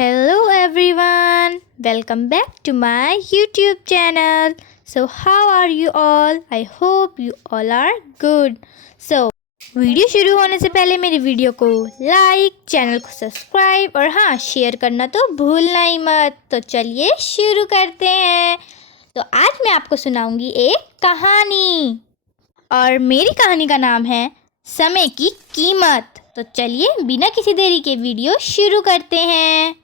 Hello everyone, welcome back to my YouTube channel. So how are you all? I hope you all are good. So video शुरू होने से पहले मेरी video को like, channel को subscribe और हाँ शेयर करना तो भूलना ही मत। तो चलिए शुरू करते हैं। तो आज मैं आपको सुनाऊंगी एक कहानी और मेरी कहानी का नाम है समय की कीमत। तो चलिए बिना किसी देरी के वीडियो शुरू करते हैं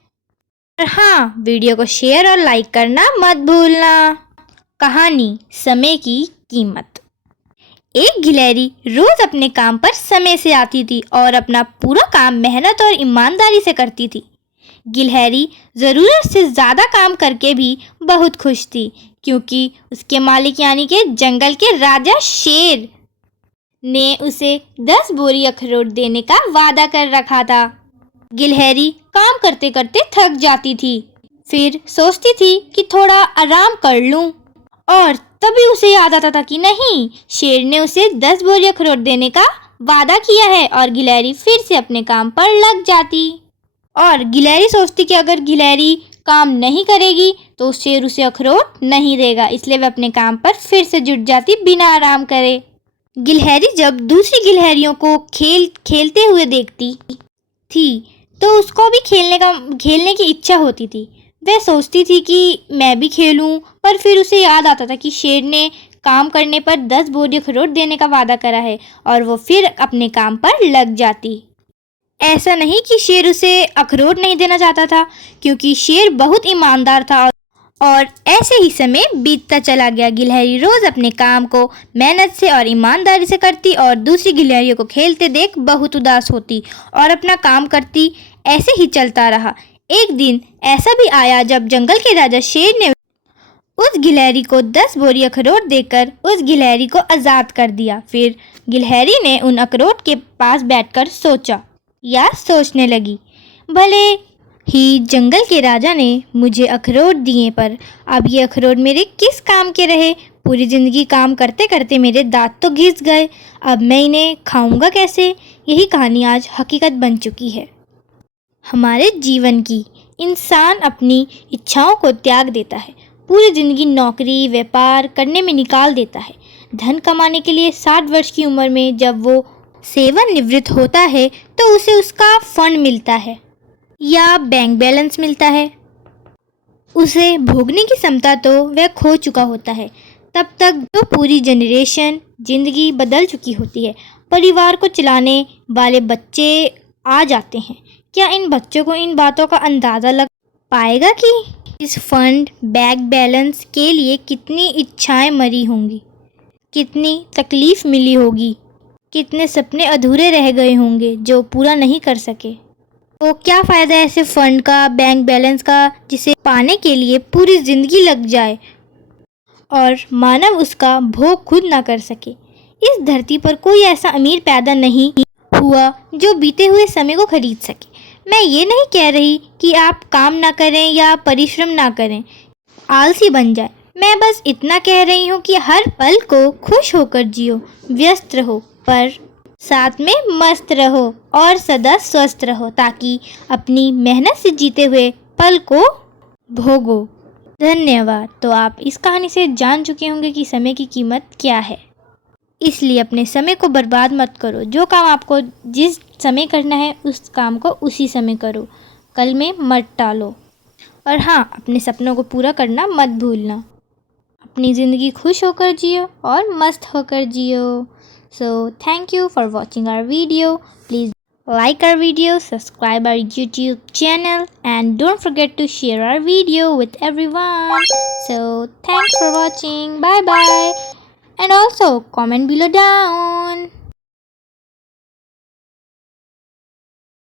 और हाँ वीडियो को शेयर और लाइक करना मत भूलना। कहानी समय की कीमत। एक गिलहरी रोज अपने काम पर समय से आती थी और अपना पूरा काम मेहनत और ईमानदारी से करती थी। गिलहरी ज़रूरत से ज़्यादा काम करके भी बहुत खुश थी क्योंकि उसके मालिक यानी कि जंगल के राजा शेर ने उसे 10 बोरी अखरोट देने का वादा कर रखा था। गिलहरी काम करते करते थक जाती थी, फिर सोचती थी कि थोड़ा आराम कर लूं और तभी उसे याद आता था कि नहीं, शेर ने उसे 10 बोरी अखरोट देने का वादा किया है और गिलहरी फिर से अपने काम पर लग जाती। और गिलहरी सोचती कि अगर गिलहरी काम नहीं करेगी तो शेर उसे अखरोट नहीं देगा, इसलिए वह अपने काम पर फिर से जुट जाती बिना आराम करे। गिलहरी जब दूसरी गिलहरियों को खेलते हुए देखती थी तो उसको भी खेलने की इच्छा होती थी। वह सोचती थी कि मैं भी खेलूं, पर फिर उसे याद आता था कि शेर ने काम करने पर 10 बोरी अखरोट देने का वादा करा है और वो फिर अपने काम पर लग जाती। ऐसा नहीं कि शेर उसे अखरोट नहीं देना चाहता था, क्योंकि शेर बहुत ईमानदार था और ऐसे ही समय बीतता चला गया। गिलहरी रोज़ अपने काम को मेहनत से और ईमानदारी से करती और दूसरी गिलहरियों को खेलते देख बहुत उदास होती और अपना काम करती। ऐसे ही चलता रहा। एक दिन ऐसा भी आया जब जंगल के राजा शेर ने उस गिलहरी को 10 बोरी अखरोट देकर उस गिलहरी को आज़ाद कर दिया। फिर गिलहरी ने उन अखरोट के पास बैठकर सोचने लगी, भले ही जंगल के राजा ने मुझे अखरोट दिए, पर अब ये अखरोट मेरे किस काम के रहे। पूरी ज़िंदगी काम करते करते मेरे दांत तो घिस गए, अब मैं इन्हें खाऊंगा कैसे। यही कहानी आज हकीकत बन चुकी है हमारे जीवन की। इंसान अपनी इच्छाओं को त्याग देता है, पूरी ज़िंदगी नौकरी व्यापार करने में निकाल देता है। धन कमाने के लिए 60 वर्ष की उम्र में जब वो सेवानिवृत्त होता है तो उसे उसका फंड मिलता है या बैंक बैलेंस मिलता है। उसे भोगने की क्षमता तो वह खो चुका होता है। तब तक तो पूरी जनरेशन ज़िंदगी बदल चुकी होती है। परिवार को चलाने वाले बच्चे आ जाते हैं। क्या इन बच्चों को इन बातों का अंदाज़ा लग पाएगा कि इस फंड बैंक बैलेंस के लिए कितनी इच्छाएं मरी होंगी, कितनी तकलीफ़ मिली होगी, कितने सपने अधूरे रह गए होंगे जो पूरा नहीं कर सके। तो क्या फ़ायदा ऐसे फ़ंड का, बैंक बैलेंस का, जिसे पाने के लिए पूरी ज़िंदगी लग जाए और मानव उसका भोग खुद ना कर सके। इस धरती पर कोई ऐसा अमीर पैदा नहीं हुआ जो बीते हुए समय को खरीद सके। मैं ये नहीं कह रही कि आप काम ना करें या परिश्रम ना करें, आलसी बन जाए। मैं बस इतना कह रही हूँ कि हर पल को खुश होकर जियो, व्यस्त रहो पर साथ में मस्त रहो और सदा स्वस्थ रहो, ताकि अपनी मेहनत से जीते हुए पल को भोगो। धन्यवाद। तो आप इस कहानी से जान चुके होंगे कि समय की कीमत क्या है, इसलिए अपने समय को बर्बाद मत करो। जो काम आपको जिस समय करना है उस काम को उसी समय करो, कल में मत टालो। और हाँ, अपने सपनों को पूरा करना मत भूलना। अपनी ज़िंदगी खुश होकर जियो और मस्त होकर जियो। So thank you for watching our video. Please like our video, subscribe our YouTube channel and don't forget to share our video with everyone. So thanks for watching. Bye bye. And also comment below down.